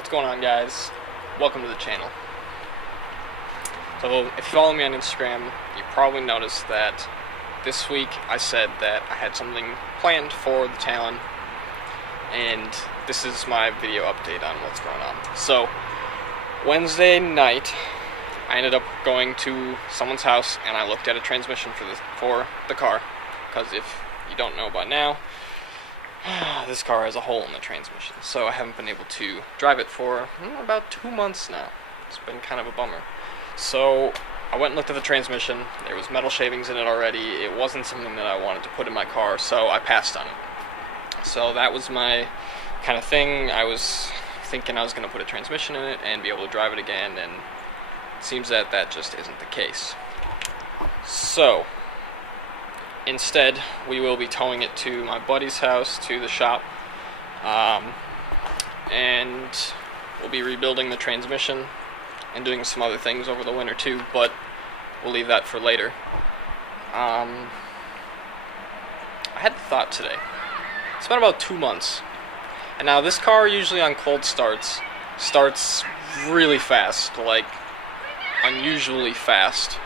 What's going on, guys? Welcome to the channel. So if you follow me on Instagram, you probably noticed that this week I said that I had something planned for the Talon, and this is my video update on what's going on. So Wednesday night I ended up going to someone's house and I looked at a transmission for the car, because if you don't know by now, this car has a hole in the transmission, so I haven't been able to drive it for about 2 months now. It's been kind of a bummer. So I went and looked at the transmission. There was metal shavings in it already. It wasn't something that I wanted to put in my car, so I passed on it. So that was my kind of thing. I was thinking I was going to put a transmission in it and be able to drive it again, and it seems that that just isn't the case. So instead, we will be towing it to my buddy's house, to the shop, and we'll be rebuilding the transmission and doing some other things over the winter too, but we'll leave that for later. I had the thought today. It's been about 2 months, and now this car usually on cold starts really fast, like unusually fast.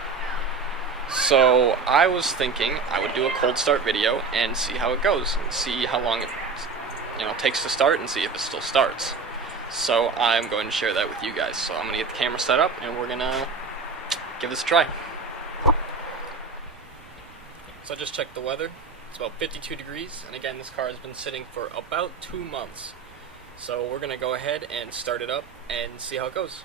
So I was thinking I would do a cold start video and see how it goes, and see how long it takes to start, and see if it still starts. So I'm going to share that with you guys. So I'm going to get the camera set up and we're going to give this a try. So I just checked the weather. It's about 52 degrees, and again, this car has been sitting for about 2 months. So we're going to go ahead and start it up and see how it goes.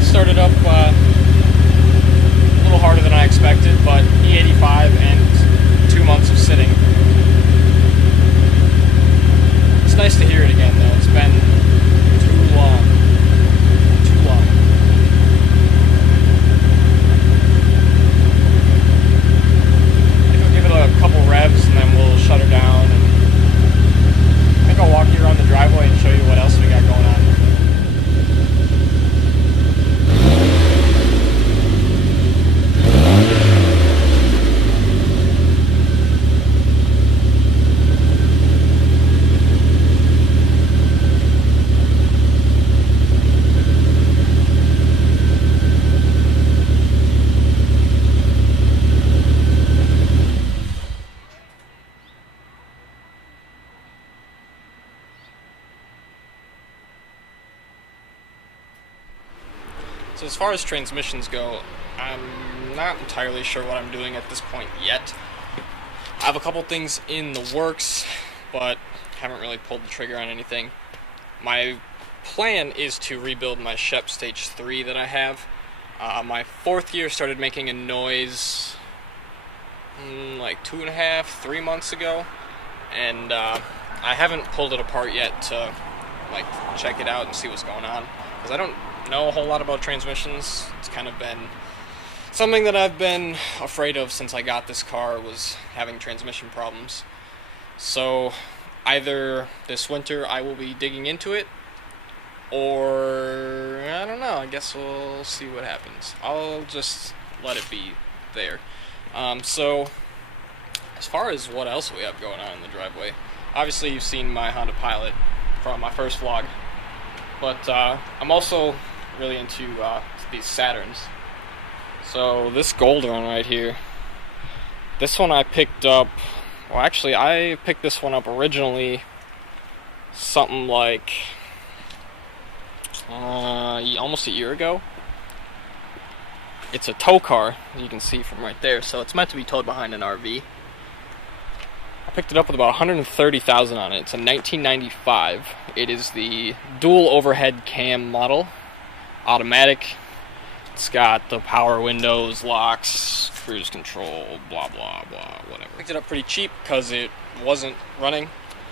Started up a little harder than I expected, but E85 and 2 months of sitting. It's nice to hear it again, though. It's been too long. Too long. I think we'll give it a couple revs and then we'll shut her down. And I think I'll walk you around the driveway and show you what else we got going on. So as far as transmissions go, I'm not entirely sure what I'm doing at this point yet. I have a couple things in the works, but haven't really pulled the trigger on anything. My plan is to rebuild my Shep Stage 3 that I have. My 4th gear started making a noise like 2.5, 3 months ago, and I haven't pulled it apart yet to check it out and see what's going on, because I don't know a whole lot about transmissions. It's kind of been something that I've been afraid of since I got this car, was having transmission problems. So either this winter I will be digging into it, or I don't know, I guess we'll see what happens. I'll just let it be there. So as far as what else we have going on in the driveway, obviously you've seen my Honda Pilot from my first vlog, but I'm also really into these Saturns. So this gold one right here, this one I picked up, well actually I picked this one up originally something like almost a year ago. It's a tow car, as you can see from right there, so it's meant to be towed behind an RV. I picked it up with about 130,000 on it. It's a 1995. It is the dual overhead cam model, automatic. It's got the power windows, locks, cruise control, blah blah blah, whatever. Picked it up pretty cheap because it wasn't running.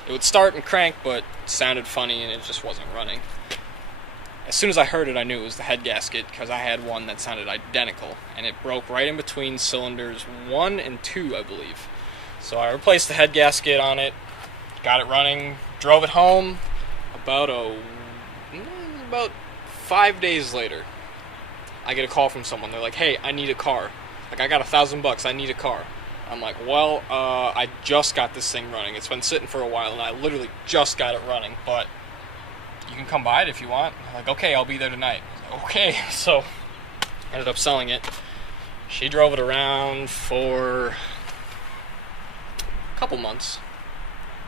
It would start and crank, but it sounded funny and it just wasn't running. As soon as I heard it, I knew it was the head gasket because I had one that sounded identical, and it broke right in between cylinders 1 and 2, I believe. So I replaced the head gasket on it, got it running, drove it home. About 5 days later, I get a call from someone. They're like, "Hey, I need a car. Like, I got $1,000. I need a car." I'm like, "Well, I just got this thing running. It's been sitting for a while, and I literally just got it running, but you can come buy it if you want." I'm like, "Okay, I'll be there tonight." Like, okay, so ended up selling it. She drove it around for a couple months,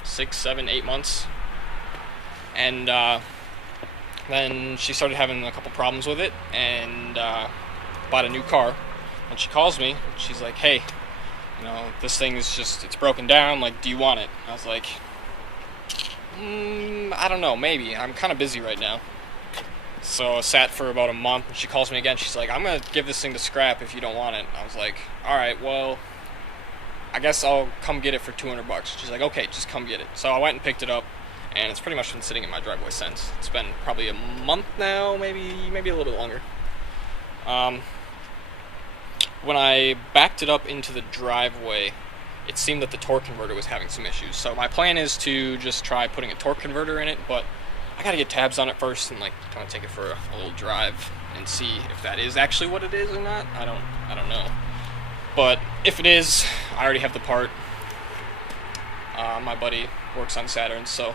6, 7, 8 months, and then she started having a couple problems with it, and bought a new car. And she calls me, and she's like, "Hey, you know, this thing is it's broken down, like, do you want it?" I was like, I don't know, maybe. I'm kind of busy right now. So I sat for about a month, and she calls me again. She's like, "I'm going to give this thing to scrap if you don't want it." I was like, "Alright, well, I guess I'll come get it for $200. She's like, "Okay, just come get it." So I went and picked it up, and it's pretty much been sitting in my driveway since. It's been probably a month now, maybe a little bit longer. When I backed it up into the driveway, it seemed that the torque converter was having some issues. So my plan is to just try putting a torque converter in it, but I gotta get tabs on it first and like kind of take it for a little drive and see if that is actually what it is or not. I don't know. But if it is, I already have the part. My buddy works on Saturn, so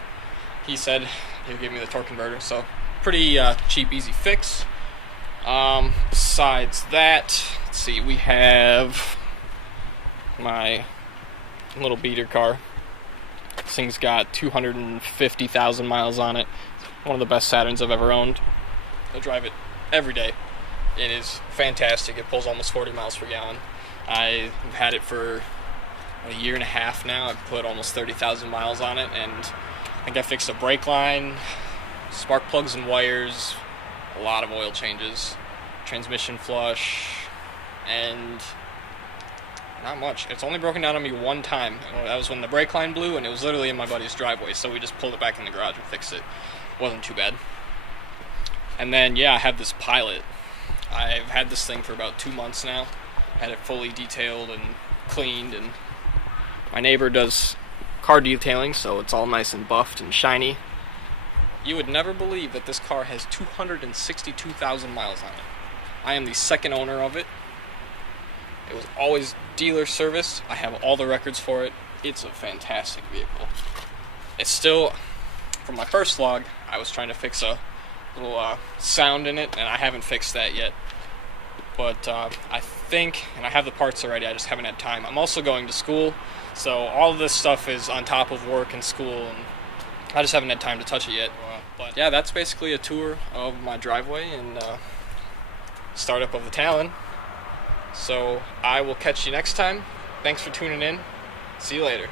he said he'll give me the torque converter. So pretty cheap, easy fix. Besides that, let's see, we have my little beater car. This thing's got 250,000 miles on it. One of the best Saturns I've ever owned. I drive it every day. It is fantastic. It pulls almost 40 miles per gallon. I've had it for a year and a half now. I've put almost 30,000 miles on it, and I think I fixed a brake line, spark plugs and wires, a lot of oil changes, transmission flush, and not much. It's only broken down on me one time. That was when the brake line blew, and it was literally in my buddy's driveway, so we just pulled it back in the garage and fixed it. Wasn't too bad. And then, yeah, I have this Pilot. I've had this thing for about 2 months now. Had it fully detailed and cleaned, and my neighbor does car detailing, so it's all nice and buffed and shiny. You would never believe that this car has 262,000 miles on it. I am the second owner of it. It was always dealer serviced. I have all the records for it. It's a fantastic vehicle. It's still, from my first vlog, I was trying to fix a little sound in it, and I haven't fixed that yet. But I think, and I have the parts already, I just haven't had time. I'm also going to school, so all of this stuff is on top of work and school, and I just haven't had time to touch it yet. But yeah, that's basically a tour of my driveway and startup of the Talon. So I will catch you next time. Thanks for tuning in. See you later.